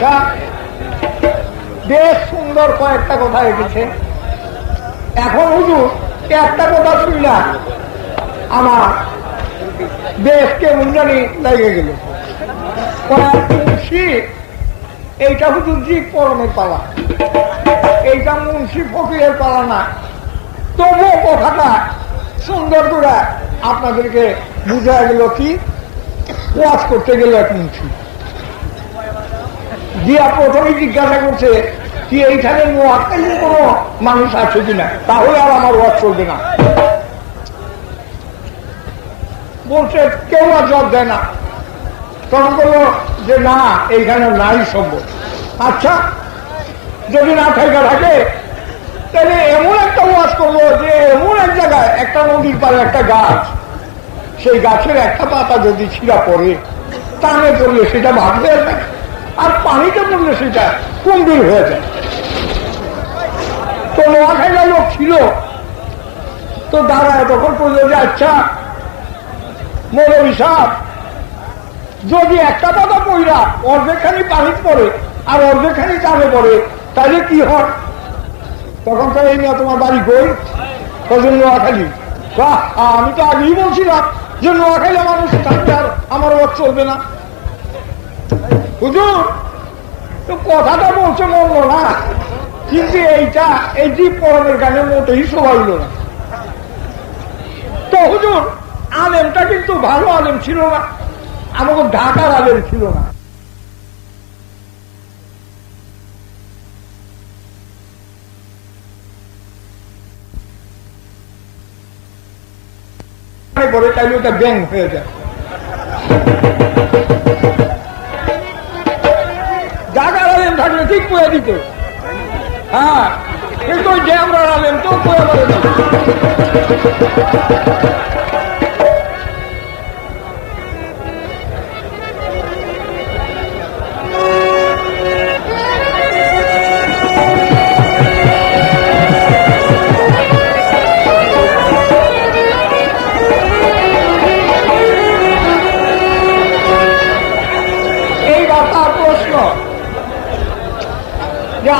আচ্ছা, বেশ সুন্দর কয়েকটা কথা এসেছে। এখন হুজুর একটা কথা শুনলা আমার বেশ কেমন জানি লেগে গেল। মুন্সি এইটা হুজুর জি পরমের পালা, এইটা মুন্সি ফকিরের পালা না। তবুও কথাটা সুন্দর করে আপনাদেরকে বুঝা গেল। কি ওয়াজ করতে গেল এক মুন্সি দিয়া প্রথমে জিজ্ঞাসা করছে কি এইখানে নোয়াখালীর কোনো মানুষ আছে কিনা, তাহলে আর আমার ওয়াজ চলবে না। বলছে কেউ আর জবাব দেয় না। তখন বললো যে না, এইখানে নাই সম্ভব। আচ্ছা, যদি না থাকা থাকে তাহলে এমন একটা ওয়াজ করবো যে এমন এক জায়গায় একটা নদীর পাড়ে একটা গাছ, সেই গাছের একটা পাতা যদি ছিঁড়া পড়ে টানে পড়লে সেটা ভাঙবে না, আর পানিতে পড়লে সেটা গম্ভীর হয়ে যায়। তো নোয়াখালীর লোক ছিল, তো দাঁড়ায় তখন বললো যে আচ্ছা মৌলভী সাহেব, যদি একটা পাতা পইরা অর্ধেকখানি পানিতে পড়ে আর অর্ধেকখানি টানে পড়ে তাহলে কি হয়? তখন তো এই না তোমার বাড়ি কই? কজন নোয়াখালী। আমি তো আগেই বলছিলাম যে নোয়াখালী মানুষ থাকবে আর আমার ওয়াজ চলবে না। হুজুর তো কথাটা বলছে মরল না, কিন্তু এইটা এই যে পরমের গানে মোটেই শোভাইল না। তো হুজুর আলেমটা কিন্তু ভালো আলেম ছিল না, আমাকে ঢাকার আলেম ছিল না। পরে তাইলে ওটা ব্যাং হয়ে যায়। ঢাকার আলেম থাকলে ঠিক করে দিত, হ্যাঁ, কিন্তু ওই ড্যামরার আলেম তো করে বলে না।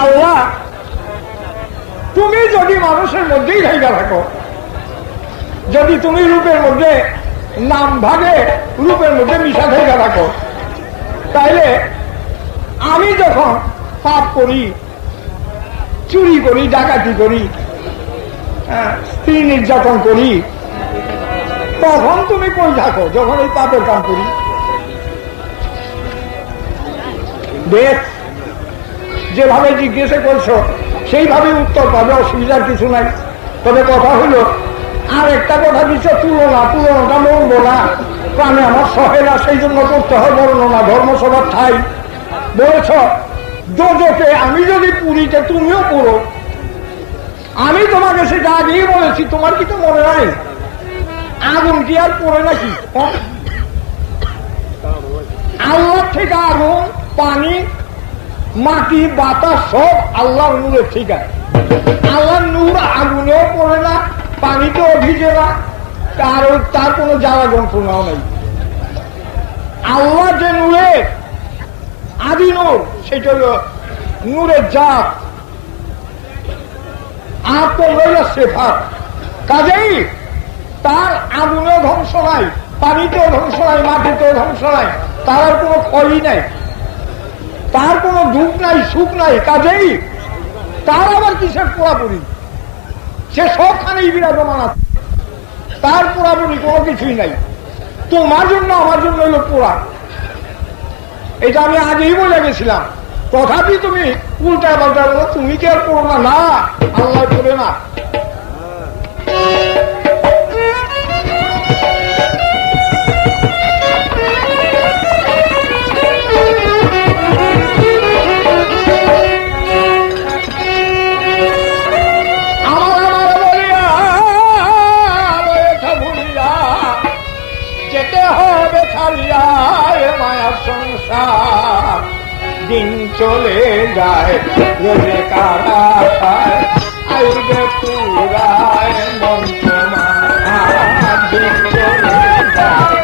আল্লাহ, তুমি যদি মানুষের মধ্যেই থাইকা থাকো, যদি তুমি রূপের মধ্যে নাম ভাগে রূপের মধ্যে মিশা থাইকা থাকো, তাইলে আমি যখন পাপ করি, চুরি করি, ডাকাতি করি, স্ত্রী নির্যাতন করি, তখন তুমি কই থাকো যখন এই পাপের কাম করি? বেশ, যেভাবে জিজ্ঞেস করছো সেইভাবে উত্তর পাবে, অসুবিধার কিছু নাই। তবে কথা হলো আর একটা কথা দিচ্ছ, তুলনাটা মরবো না, প্রাণে আমার সহে না, সেই জন্য করতে হয় বর্ণনা। ধর্মসভার ঠাই বলেছ দোজকে আমি যদি পুরীতে তুমিও পুরো, আমি তোমাকে সেটা আগেই বলেছি, তোমার কি তো মনে নাই? আগুন কি আর পড়ে নাকি? আল্লাহ থেকে আগুন, পানি, মাটি, বাতাস সব আল্লাহর নূরের ঠিকানা। আল্লাহর নূর আগুনেও পড়ে না, পানিতেও ভিজে না, তার কোনো জ্বালা যন্ত্রণাও নেই। আল্লাহ যে নূরের আদি নূর, সেটা হল নূরের জাত, আর তো রইল সেফাত। কাজেই তার আগুনেও ধ্বংস নাই, পানিতেও ধ্বংস নাই, মাটিতেও ধ্বংস নাই, তার আর কোনো ক্ষয়ই নাই, তার কোনো দুঃখ নাই, সুখ নাই। কাজেই তার আবার কিসের পোড়াপুরি? সে সবখানেই বিরাজমান আছে, তার পোড়াপুরি কোনো কিছুই নাই। তোমার জন্য আমার জন্য হলো পোড়া, এটা আমি আগেই বলে গেছিলাম। তথাপি তুমি উল্টা পাল্টা বলো, তুমি কি আর পড়ো না? আল্লাহ পড়ে না। দিন চলে যায় রোজে কারা আইবে পুরায় মন তোমার, দিন চলে যায়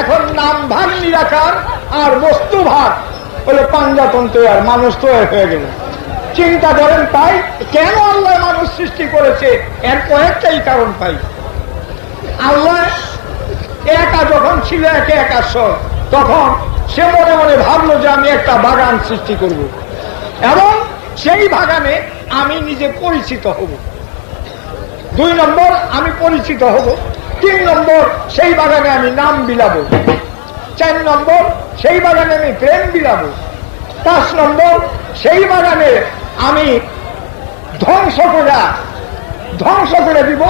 এখন নাম ভাগ নিরাকার আর বস্তু ভাগ হলো পাঞ্জাতন তৈরি, মানুষ তৈরি হয়ে গেল। চিন্তা করেন তাই কেন আল্লাহ মানুষ সৃষ্টি করেছে, এর কয়েকটাই কারণ পাই। আল্লাহ একা যখন ছিল একে একাশ্বর, তখন সে মনে মনে ভাবলো যে আমি একটা বাগান সৃষ্টি করব এবং সেই বাগানে আমি নিজে পরিচিত হব। 2 নম্বর আমি পরিচিত হব। 3 নম্বর সেই বাগানে আমি নাম বিলাবো। 4 নম্বর সেই বাগানে আমি প্রেম বিলাবো। 5 নম্বর সেই বাগানে আমি ধ্বংস করে দিব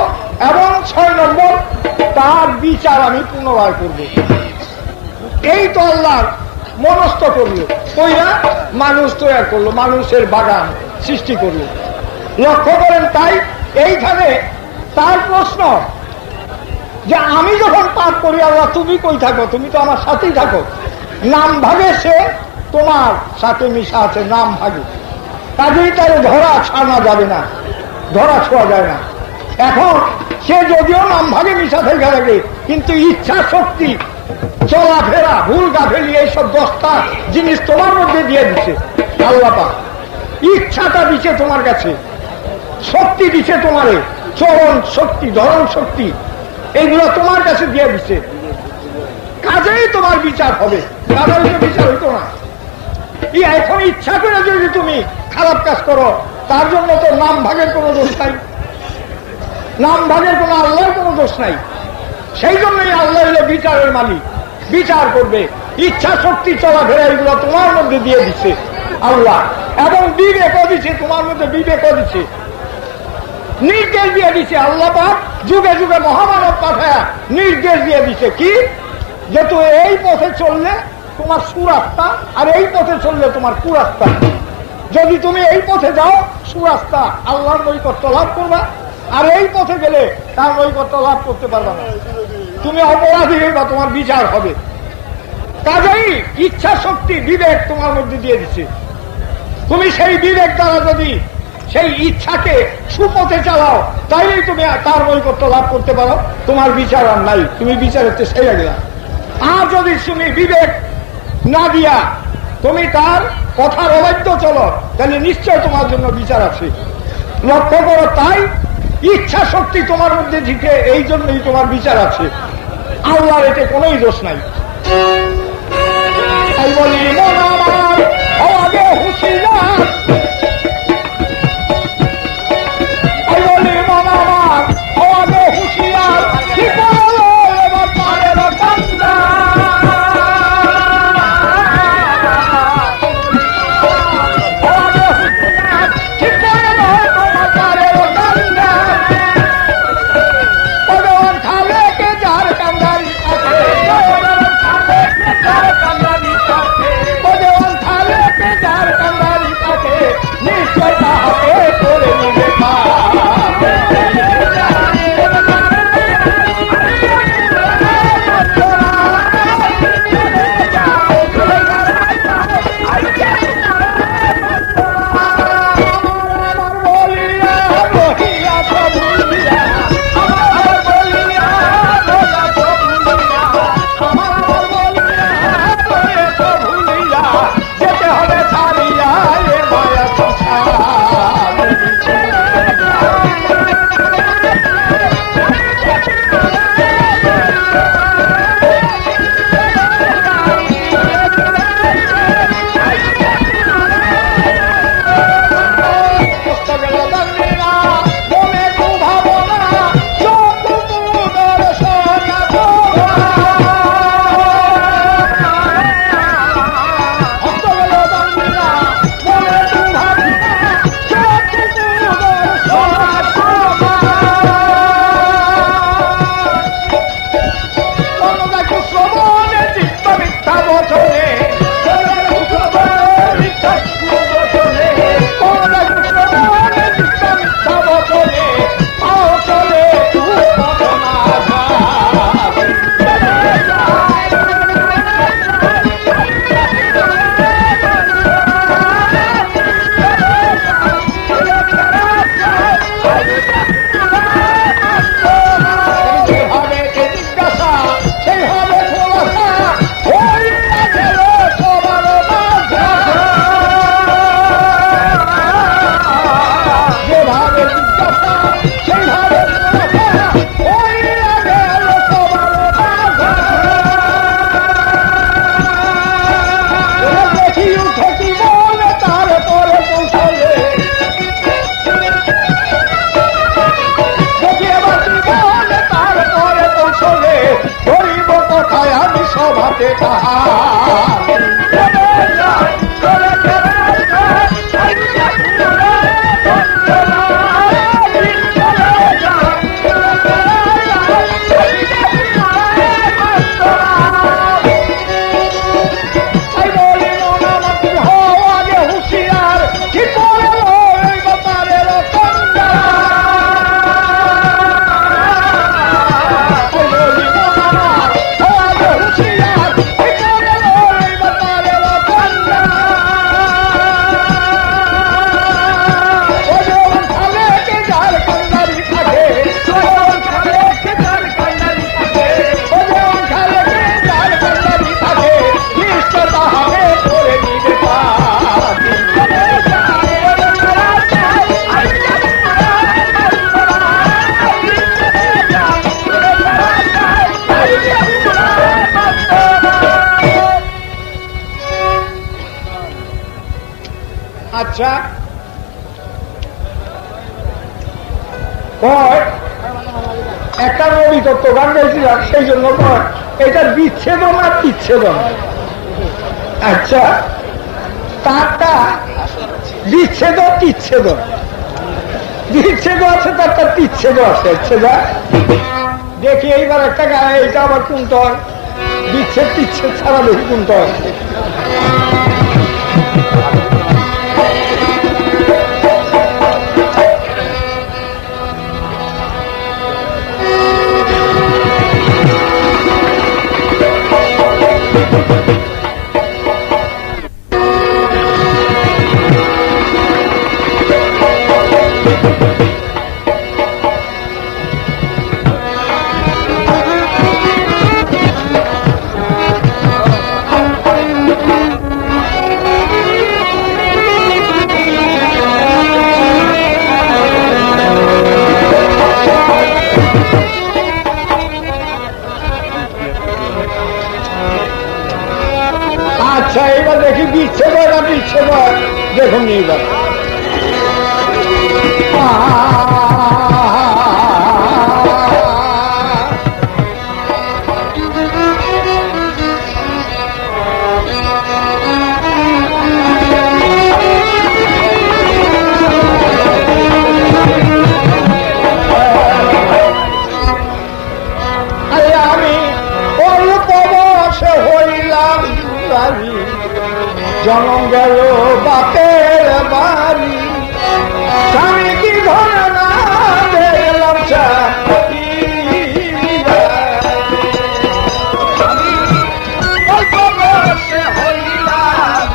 এবং 6 নম্বর তার বিচার আমি পুনরায় করব। এই তো আল্লাহর মনস্থ করলো, কইরা মানুষ তৈরি করলো, মানুষের বাগান সৃষ্টি করলো। লক্ষ্য করেন তাই এইখানে তার প্রশ্ন যে আমি যখন পাপ করি আল্লাহ তুমি কই থাকো, তুমি তো আমার সাথেই থাকো। নাম ভাগে সে তোমার সাথে মিশা আছে, নাম ভাগে, কাজেই তার ধরা ছাড়া যাবে না, ধরা ছোঁয়া যায় না। এখন সে যদিও নাম ভাগে মিশা থেকে থাকে, কিন্তু ইচ্ছা শক্তি, চলাফেরা, ভুল গাফেলি, এইসব 10টা জিনিস তোমার মধ্যে দিয়ে দিচ্ছে আল্লাহ পাক। ইচ্ছাটা দিচ্ছে তোমার কাছে, শক্তি দিচ্ছে তোমারে, চরণ শক্তি, ধরণ শক্তি, এইগুলো তোমার কাছে দিয়ে দিচ্ছে। কাজেই তোমার বিচার হবে, কাজের বিচার হইতো না। এখন ইচ্ছা করে যদি তুমি খারাপ কাজ করো, তার জন্য তো নাম ভাগের কোনো দোষ নাই, নাম ভাগের কোনো আল্লাহর কোনো দোষ নাই। সেই জন্যই আল্লাহ হলো বিচারের মালিক, বিচার করবে। ইচ্ছা শক্তি, চলাফেরা, এগুলো তোমার মধ্যে দিয়ে দিচ্ছে আল্লাহ, এবং বিবেকও দিচ্ছে, তোমার মধ্যে বিবেকও দিচ্ছে, নির্দেশ দিয়ে দিচ্ছে আল্লাহ পাক। যুগে যুগে মহামানব পাঠায় নির্দেশ দিয়ে দিচ্ছে কি, যে তুই এই পথে চললে তোমার সুরাস্তা, আর এই পথে চললে তোমার কুরাস্তা। যদি তুমি এই পথে যাও সুরাস্তা, আল্লাহর নৈকট্য লাভ করবা, আর এই পথে গেলে তার নৈকট্য লাভ করতে পারবা না, তুমি অপরাধী হইবা, তোমার বিচার হবে। কাজেই ইচ্ছা শক্তি, বিবেক তোমার মধ্যে দিয়ে দিচ্ছে। তুমি সেই বিবেক দ্বারা যদি সেই ইচ্ছাকে সুপথে চালাও, তাইলেই তুমি তার নৈকট্য লাভ করতে পারো, তোমার বিচার আর নাই, তুমি বিচারের সেরে গেলা। আর যদি তুমি বিবেক না দিয়া তুমি তার কথার অবাধ্য চলো, তাহলে নিশ্চয় তোমার জন্য বিচার আছে। লক্ষ্য করো, তাই ইচ্ছা শক্তি তোমার মধ্যে ঢুকে, এই জন্যই তোমার বিচার আছে। আল্লাহর এতে কোনোই দোষ নাই। তাই বলি মন আমার আগে হুঁশিয়ার, হাতে তাহার আচ্ছা একটা নবী তত্ত্ব গান গাইছিলাম সেই জন্য এটা বিচ্ছেদন আর বিচ্ছেদন। আচ্ছা তারটা বিচ্ছেদ বিচ্ছেদ বিচ্ছেদ আছে তারটা বিচ্ছেদ আছে। আচ্ছা যা দেখি এইবার একটা গায়ে এটা আবার কোনটা হয় বিচ্ছেদ বিচ্ছেদ ছাড়া দেখি কোনটা হয়। আচ্ছা এবার দেখি বিচ্ছেদ হয় না বিচ্ছেদ হয় দেখুন এইবার। আমি অল্প বয়সে হইলাম জন্ম গেল বাপের বাড়ি স্বামী কি ধরে না দেখলাম অল্প বয়সে হইলাম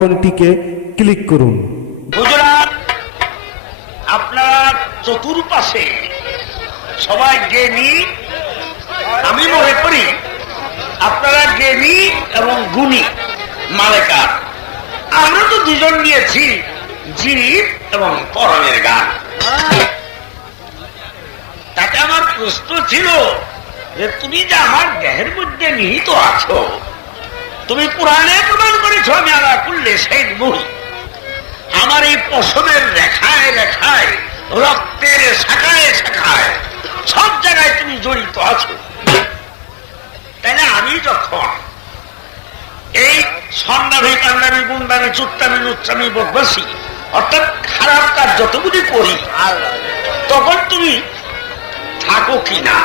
আইকনটিকে ক্লিক করুন। গুজরাট আপনারা চতুর্পাশে সবাই জ্ঞানী, আমি মনে করি আপনারা জ্ঞানী এবং গুণী মালেকার। আমরা তো দুজন নিয়েছি জীব এবং পরমের গান। তাতে আমার প্রশ্ন ছিল যে তুমি যে আমার দেহের মধ্যে নিহিত আছো, তুমি পুরাণে প্রমাণ করেছ আমি আলা করলে সেই মুহি। আমার এই পশমের রেখায় রেখায়, রক্তের শাখায় শাখায় সব জায়গায় তুমি জড়িত আছো। তাই না? আমি যখন এই সন্ন্যাভী কান্নাভী গুন্ডামি চুত্তামি লুচ্চামি বদমাসি অর্থাৎ খারাপ কাজ যতগুলি করি, তখন তুমি থাকো কিনা?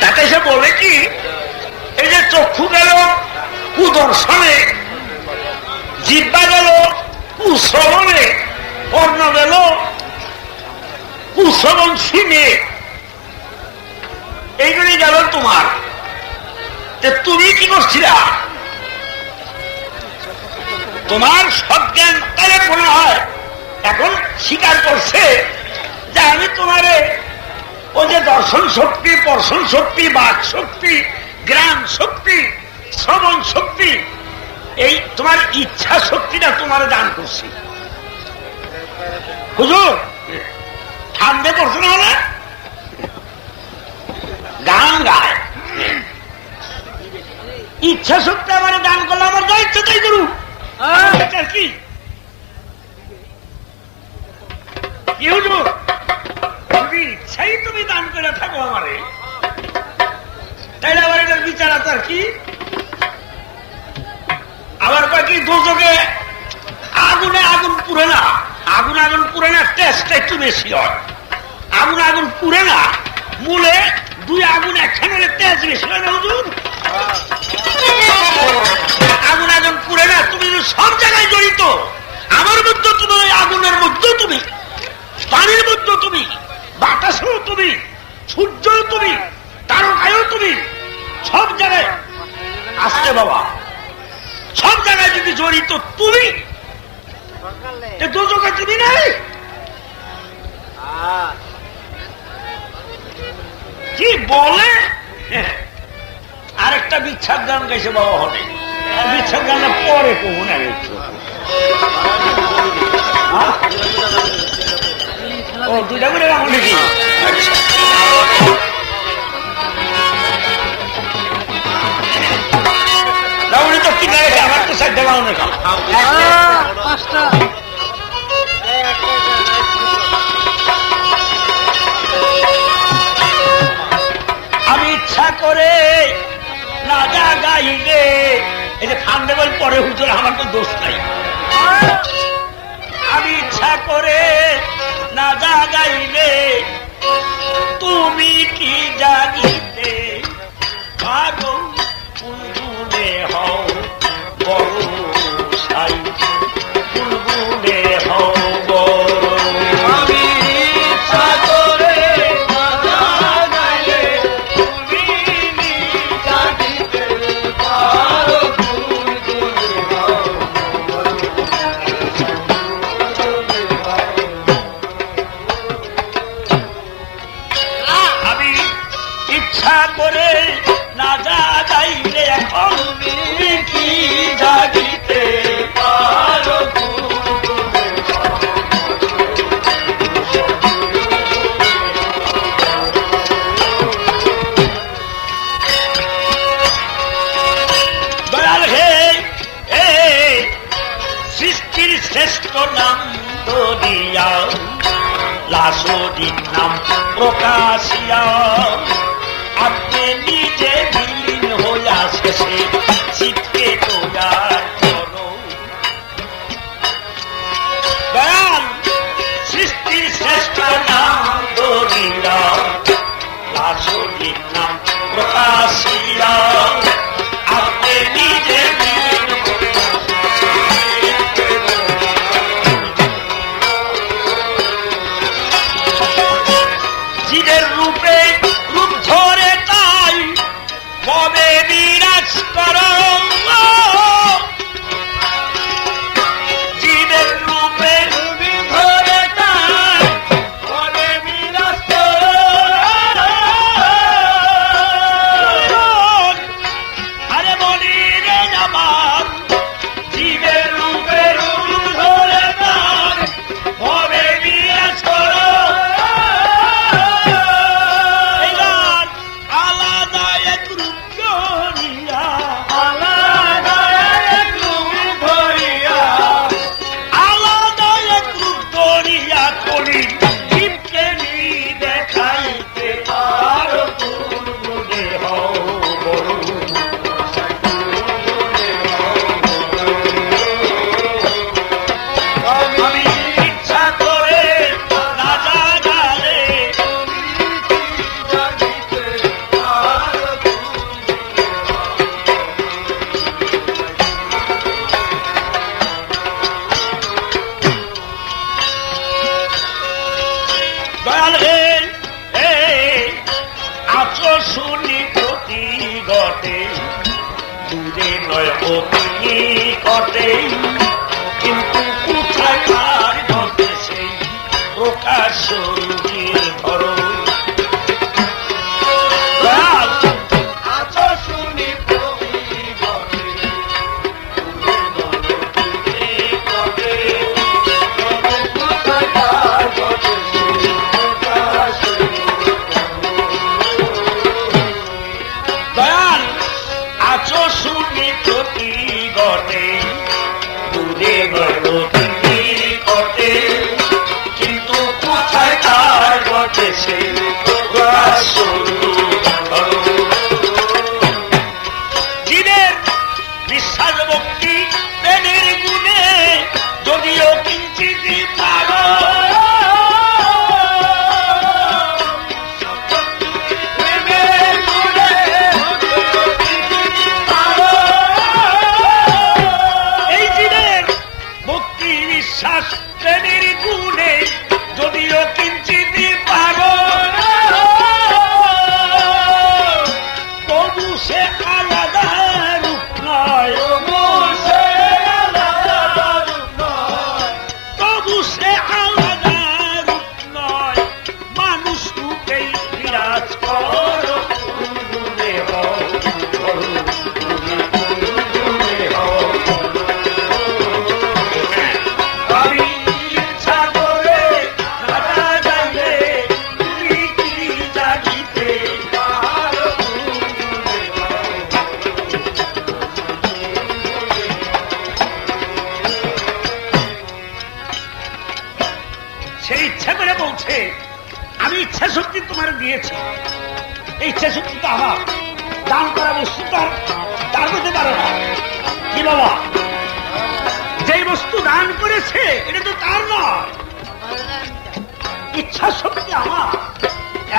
তাতে সে বলে কি, এই যে চক্ষু গেল কুদর্শনে, জিহ্বা গেল কুশ্রবণে, কর্ণ গেল কুশ্রবণ শুনে, এইগুলি গেল তোমার। তুমি কি করছিলা? তোমার সজ্ঞান তাহলে মনে হয় এখন স্বীকার করছে যে আমি তোমারে ও যে দর্শন শক্তি, পর্শন শক্তি, বাক শক্তি, জ্ঞান শক্তি, শ্রবণ শক্তি, এই তোমার ইচ্ছা শক্তিটা তোমার দান করছি। হুজুর ঠান্ডে করছে না হলে গান গায়, ইচ্ছা শক্তি আমার দান করলে আমার যা ইচ্ছা তাই করু। কি হুজুর যদি ইচ্ছাই তুমি দান করে থাকো আমারে, তাইলে আবার এটার বিচার আছে আর কি? আবার বাকি দুযোগে আগুনে আগুন পুড়ে না, আগুন আগুন পুড়ে না, টেস্টটা একটু বেশি হয়। আগুন আগুন পুড়ে না, মূলে দুই আগুন একখানে তেজ বেশি হয় না হুজুর? আগুন আগুন পুড়ে না, তুমি সব জায়গায় জড়িত। আমার মধ্যে তুমি, ওই আগুনের মধ্যে তুমি, পানির মধ্যে তুমি, বাতাসেও তুমি, সূর্যও তুমি, তারকায়ও তুমি, সব জায়গায় আসতে বাবা, সব জায়গায় যদি জড়িত তুমি, দুযোগে তুমি নাই। কি বলে আরেকটা বিচ্ছাদ গান গাইছে বাবা হলে, বিচ্ছাদ গানটা পরে কখন আর একটু ও দুইটা করে গান নাকি? রাউনি তো কিনা গেছে, আমার তো সাইড গান গান আমি ইচ্ছা করে না জাগ জাগাইলে, এই যে ফান্দে বল পরে হুজুর আমার তো দোষ নাই, আমি ইচ্ছা করে না জাগাইলে তুমি কি জানিতে পারো, বুলবুলে হও বড় সাই, বুলবুলে হও বড়। আমি ইচ্ছা করে না জাগাইলে তুমি কি জানিতে পারো, বুলবুলে হও বড়। আমি ইচ্ছা করে না জাগাইলে এখন তুমি কি জাগিতে পারো, দয়াল হে এ সৃষ্টির শ্রেষ্ঠ নাম দরিয়া, লাসরির নাম প্রকাশিয়া, আপনি নিজে বিলীন হইয়া শেষে চিত্তে তোয়ার করো। দয়াল সৃষ্টির শ্রেষ্ঠ নাম দরিয়া, লাসরির নাম প্রকাশিয়া, আপনি নিজে বিলীন জীবের রূপে রূপ ধরে তাই কবে বিরাজ করো, জীবের রূপে রূপ ধরে তাই কবে বিরাজ করো। আরে বলি রে আমার জীবের রূপে রূপ ধরে তাই কবে বিরাজ করো। আলাদা এক রূপ ধরিয়া, আলাদা এক রূপ ধরিয়া, আলাদা এক রূপ ধরিয়া করি জীবকে দেখাইতে পারো, বুলবুলে হও বড়। আমি ইচ্ছা করে না জাগালে দয়াল হে এ আছো শুনি প্রতি ঘটে, দূরে নয় অতি ঘটে, কিন্তু কোথায় আর ঘটে সেই প্রকাশ রূপের ধরো। দয়াল আছো শুনি প্রতি ঘটে, দূরে নয় অতি ঘটে, কোথায় আর ঘটে সেই প্রকাশ দয়াল আছো শুনি প্রতি ঘটে, দূরে গতি ঘটে, কিন্তু কোথায় তার ঘটে সে প্রকাশ জীবের বিশ্বাস ভক্তি প্রেমের গুণে যদিও কিঞ্চিত পারো, প্রেমের গুণে এই জীবের ভক্তি বিশ্বাস প্রেমের গুণে যদিও কিঞ্চিত পারো, তবু সে আলাদা রূপ নয়, তবু সে আলাদা রূপ নয়, মানুষ রূপেই বিরাজ করো, বুলবুলে হও বড়, বুলবুলে হও। আমি ইচ্ছা করে না জাগাইলে তুমি কি জাগিতে পারো, বুলবুলে হও। সে ইচ্ছা করে বলছে আমি ইচ্ছা শক্তি তোমার দিয়েছি, এই ইচ্ছা শক্তি তো আমার, দান করা বস্তু তার, তার হতে পারে না। কি বাবা, যে বস্তু দান করেছে এটা তো তার নয়, ইচ্ছা শক্তি আমার।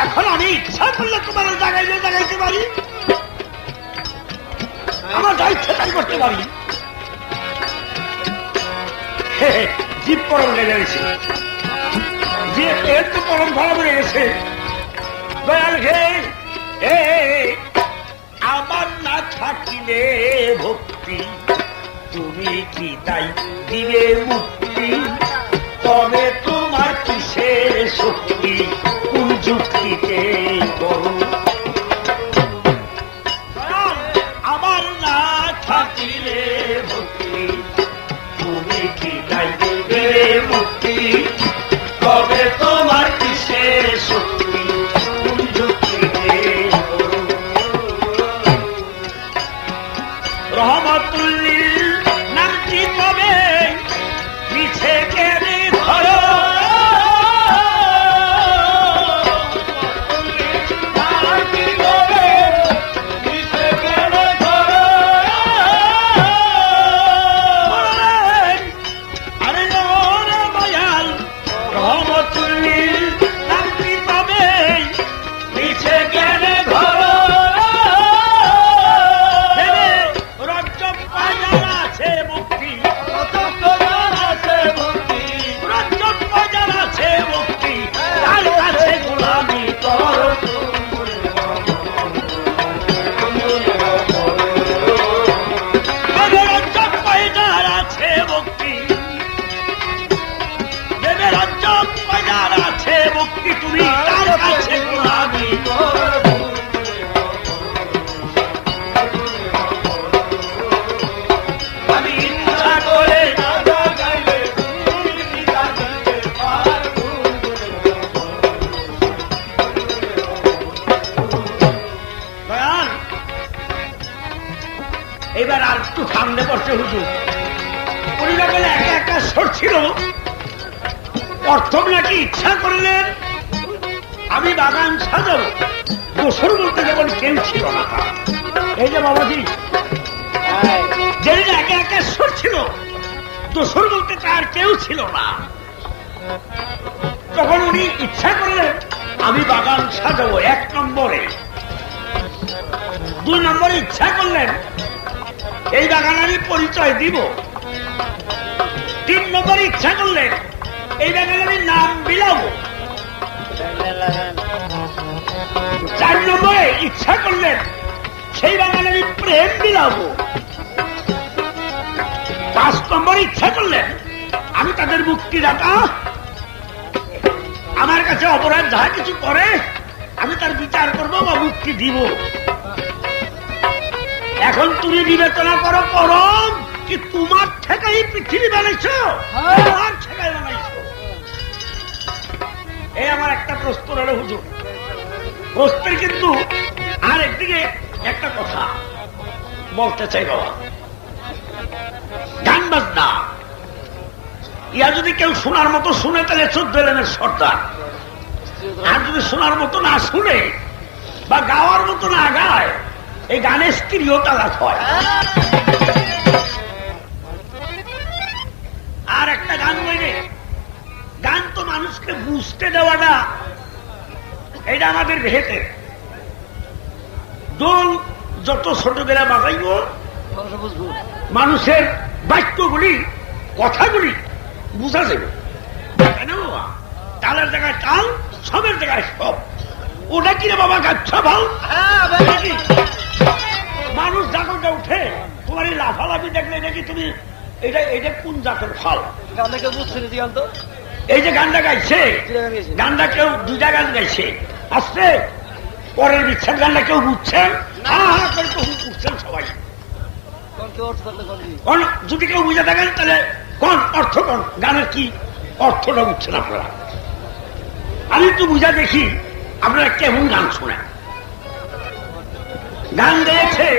এখন আমি ইচ্ছা করলে তোমার জাগাইতে পারি, আমার যা ইচ্ছা তাই করতে পারি। জীব পরম লেগে গেছে, যে এর তো পরম ভালো হয়ে গেছে। দয়াল হে, আমার না থাকিলে ভক্তি, তুমি কি তাই দিলে মুক্তি? তবে তোমার কিসের শক্তি, কোন যুক্তিতে করো? আমার না থাকিলে ভক্তি, তুমি কি তাই দিলে মুক্তি? তবে তোমার কিসের শক্তি, কোন যুক্তিতে করো? রহমতুল্লিল নামটি তবে মিছে কেড়ে ধরো, আরে ওরে দয়াল, রহমতুল্লিল নামটি তবে মিছে কেড়ে ধরো। রজ্জব বাজার আছে মুক্তি, রজ্জব বাজার আছে মুক্তি, তার কাছে গোলামি করো। রজ্জব বাজার আছে মুক্তি, দেবে রজ্জব বাজার আছে মুক্তি, তুমি তার কাছে গোলামি করো। আমি ইচ্ছা করে দয়াল, এবার আর একটু সামনে পড়ছে হুজুর। উনি বলে একা একা সরছিল, প্রথম নাকি ইচ্ছা করলেন আমি বাগান সাজাবো। গোসল বলতে যেমন কেউ ছিল না তার। এই যে বাবাজি, যেদিন একে একে সরছিল, দোসর বলতে তার কেউ ছিল না, তখন উনি ইচ্ছা করলেন আমি বাগান সাজাবো 1 নম্বরে। 2 নম্বরে ইচ্ছা করলেন এই বাগান আমি পরিচয় দিব। 3 নম্বরে ইচ্ছা করলেন এই বাগানে আমি নাম বিলাবো। 4 নম্বরে ইচ্ছা করলেন সেই বাগানে আমি প্রেম বিলাবো। 5 নম্বরে ইচ্ছা করলেন আমি তাদের মুক্তিদাতা, আমার কাছে অপরাধ যাহা কিছু করে আমি তার বিচার করব বা মুক্তি দিব। এখন তুমি বিবেচনা করো, করম কি তোমার ঠেকাই পৃথিবী বানাইছো, তোমার ঠেকাই বানাইছো। এই আমার একটা প্রশ্ন রইল হুজুর। প্রশ্নের কিন্তু আর একদিকে একটা কথা বলতে চাই বাবা, গান বাজনা ইয়া যদি কেউ শোনার মতো শুনে তাহলে 14 লেনের সর্দার, আর যদি শোনার মতো না শুনে বা গাওয়ার মতো না গায়, এই গানের স্ত্রীও তালাক হয়। আর একটা গান বইলে, গান তো মানুষকে বুঝতে দেওয়াটা এটা আমাদের ভেতে। দোল যত ছোট বেলা বাজাইব মানুষের বাক্যগুলি কথাগুলি বুঝা যাবে, তাই না বাবা? তালের জায়গায় তাল, সবের জায়গায় সব। ওটা কিনে বাবা গাচ্ছা ভাল। মানুষ জাগরটা উঠে তোমার এই লাফালাফি দেখলে নাকি তুমি এটা এটা কোন জাতের ফল? এই যে গানটা গাইছে, গানটা কেউ 2টা গান গাইছে আসছে, পরের বিচ্ছেদ গানটা কেউ বুঝছেন, বুঝছেন সবাই। যদি কেউ বুঝে থাকেন তাহলে কোন অর্থ, কোন গানের কি অর্থটা বুঝছেন আপনারা? আমি একটু বুঝা দেখি আপনারা কেমন গান শোনেন। গান গেয়েছে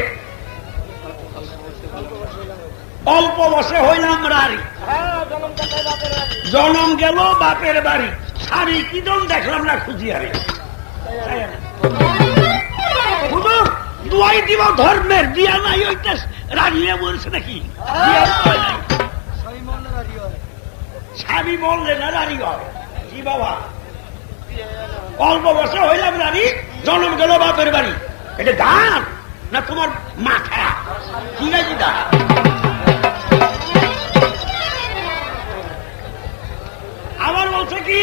অল্প বসে হইলাম রারি, জনম গেল বাপের বাড়ি, শাড়ি কিদন দেখলাম না খুঁজিয়ারে। দুয়াই দিব ধর্মের, বিয়া নাই ওইটা রানিয়ে বলছে নাকি? বিয়া হয় নাই, স্বামী বললে না রানী হয়। কি বাবা, অল্প বছর হইলাম রানী, জন্ম গেল বাপের বাড়ি। এটা গান না তোমার মাথা? ঠিক আছে দা, আবার বলছে কি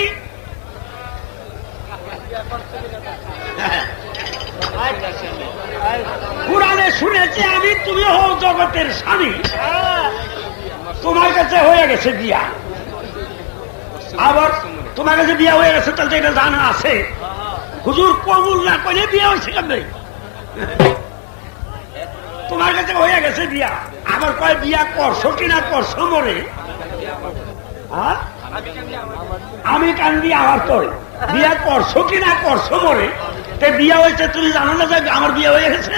কুরআনে শুনেছি আমি, তুমি হও জগতের স্বামী, তোমার কাছে হয়ে গেছে বিয়া। আবার তোমার কাছে বিয়া হয়ে গেছে, তাহলে এটা জানা আছে হুজুর কবুল না করে বিয়া হয়েছে কেমন? তোমার কাছে হয়ে গেছে বিয়া, আবার কয় বিয়া করছো কিনা করছো মরে। আমি কান্দি আমার তোরে, বিয়া করছো কিনা করছো মরে। বিয়া হয়েছে তুমি জানো না যে আমার বিয়ে হয়ে গেছে?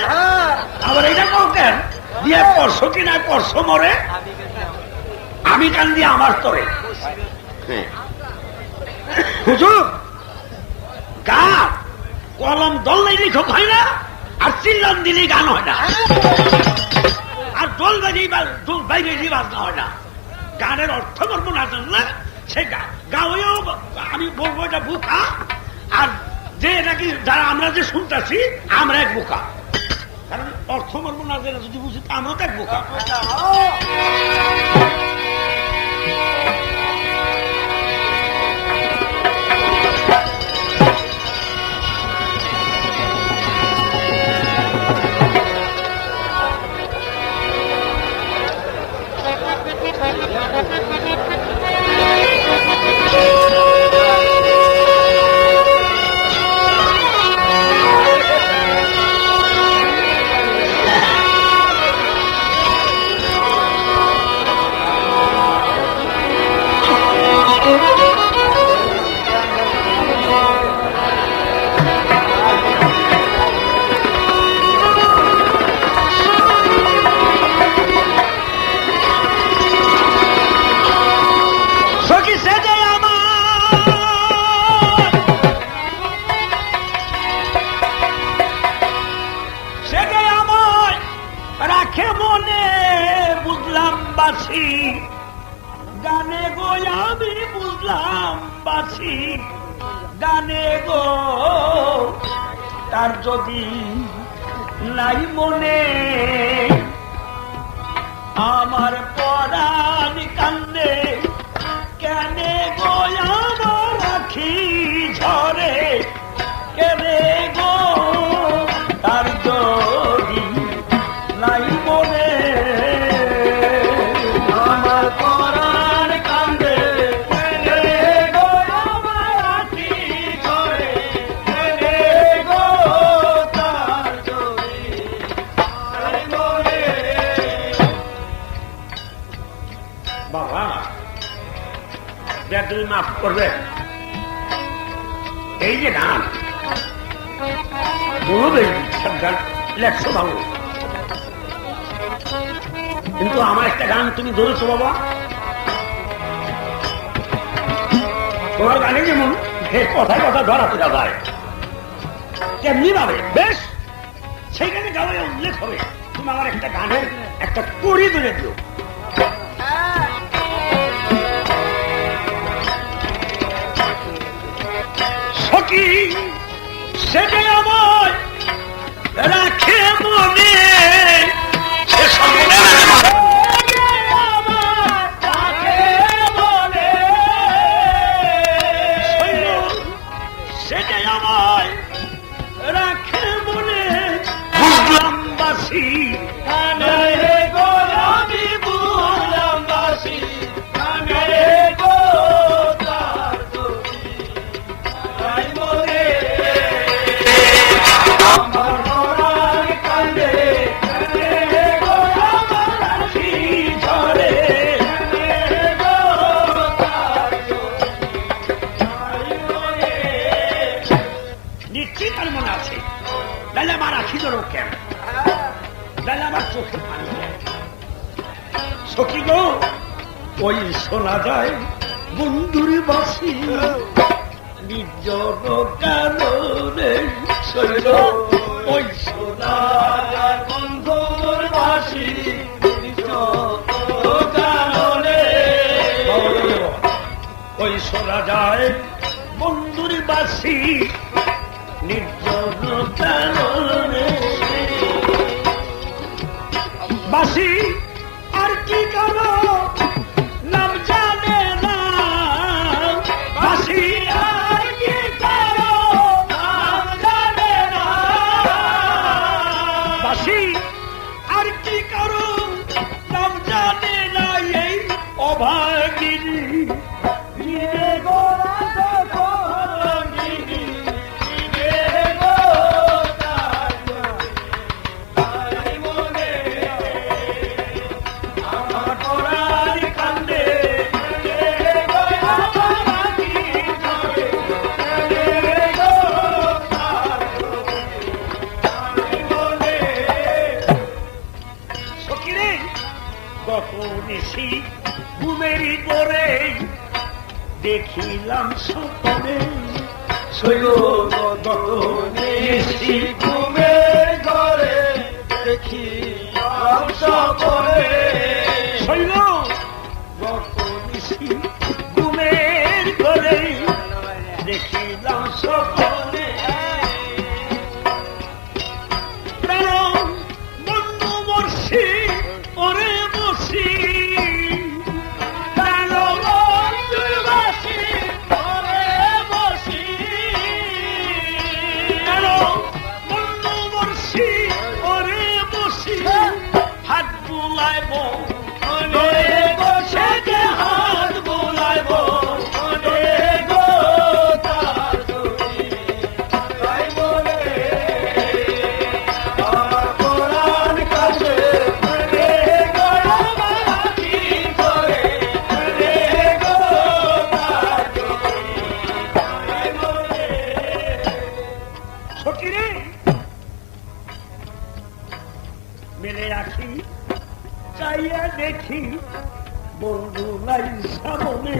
আবার এটা কও কেন? বিয়া করছো কিনা করছো মরে, আমি কান্দি আমার তোরে। হুজুর গান কলম দললেই লিখক হয় না, আর চিল্লান দিলেই গান হয় না, আর দোল বাইরে বাজনা হয় না। গানের অর্থ করবো না জানলে সে গাওয়েও আমি বলবো এটা বোকা, আর যে নাকি যারা আমরা যে শুনতেছি আমরা এক বোকা। কারণ অর্থ করবো না জেনে যদি বুঝি আমরাও তো এক বোকা। গানে গো আমি বুঝলাম বাছি, গানে গো তার যদি নাই মনে, আমার পরাণ কান্দে কেনে গো আমার রাখি ঝরে, কেনে গো তার যদি নাই মনে, তুমি মাফ করবে। এই যে গান লেখছো ভালো, কিন্তু আমার একটা গান তুমি ধরেছো বাবা। তোমার গানে যেমন কথায় কথা ধরা তোলা যায়, তেমনি ভাবে বেশ সেইখানে গাওয়া উল্লেখ হবে। তুমি আমার একটা গানের একটা কড়ি ধরে দিও। সখী সেটা আমার রাখে মনে, সে সম্বন্ধে সেটাই আমার রাখে মনে, বুঝলাম বাসি বুঝলাম বাসি সখী গো ওই শোনা যায় বন্ধুরি বাসি, নির্জন কারণে ওই শোনা ওই শোনা যায় বন্ধুর বাসি নির্জন কারণে বাসি আর কি কারো নাম জানে না বাসি আর কি কারো নাম জানে না বাসি আর কি কারো নাম জানে না এই অভাগিনী গিরে গোরা গিরি গিরে গোরা তাই মনে আমার পরার কান্দে গিরে গোরা গিরি গিরে গোরা তাই মনে সখিরে কখন এসি ঘুমেরি করে দেখিলাম স্বপ্নে শৈল এসি ঘুমের ঘরে দেখিলাম স্বপ্নে শৈল এসি ঘুমের ঘরে দেখিলাম স্বপ্নে প্রাণ বন্ধু বর্ষি ওরে বসি প্রাণ বন্ধু বসি ওরে বসি প্রাণ বন্ধু বর্ষি ওরে বসি হাত বুলাইব ওরে বসে যে হাত বুলাইব ওরে গো তার তুমি তাই বলে আমার পরাণ কাছে রে গোরা বাকি করে রে গো তার তুমি তাই বলে সখিরে মেলে রাখি চাইয়া দেখি বন্ধু নাই সামনে